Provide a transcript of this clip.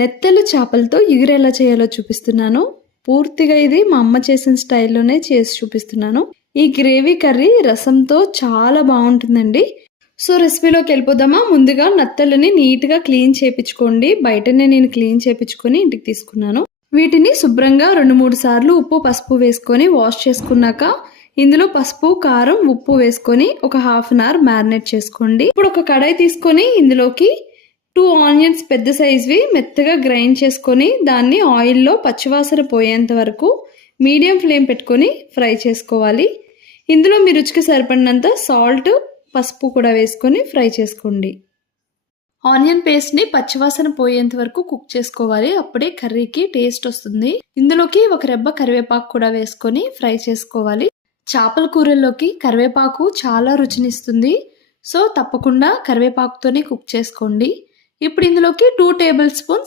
నెత్తలు చేపలతో ఇగురు ఎలా చేయాలో చూపిస్తున్నాను. పూర్తిగా ఇది మా అమ్మ చేసిన స్టైల్లోనే చేసి చూపిస్తున్నాను. ఈ గ్రేవీ కర్రీ రసంతో చాలా బాగుంటుందండి. సో రెసిపీలోకి వెళ్ళిపోదామా. ముందుగా నత్తలని నీట్గా క్లీన్ చేయించుకోండి. బయటనే నేను క్లీన్ చేయించుకొని ఇంటికి తీసుకున్నాను. వీటిని శుభ్రంగా 2-3 సార్లు ఉప్పు పసుపు వేసుకొని వాష్ చేసుకున్నాక ఇందులో పసుపు కారం ఉప్పు వేసుకొని ఒక హాఫ్ అన్ అవర్ మ్యారినేట్ చేసుకోండి. ఇప్పుడు ఒక కడాయి తీసుకొని ఇందులోకి 2 ఆనియన్స్ పెద్ద సైజ్వి మెత్తగా గ్రైండ్ చేసుకొని దాన్ని ఆయిల్లో పచ్చివాసన పోయేంత వరకు మీడియం ఫ్లేమ్ పెట్టుకొని ఫ్రై చేసుకోవాలి. ఇందులో మీ రుచికి సరిపడినంత సాల్ట్ పసుపు కూడా వేసుకొని ఫ్రై చేసుకోండి. ఆనియన్ పేస్ట్ని పచ్చివాసన పోయేంత వరకు కుక్ చేసుకోవాలి. అప్పుడే కర్రీకి టేస్ట్ వస్తుంది. ఇందులోకి ఒక రెబ్బ కరివేపాకు కూడా వేసుకొని ఫ్రై చేసుకోవాలి. చేపల కూరల్లోకి కరివేపాకు చాలా రుచినిస్తుంది. సో తప్పకుండా కరివేపాకుతోనే కుక్ చేసుకోండి. ఇప్పుడు ఇందులోకి 2 టేబుల్ స్పూన్స్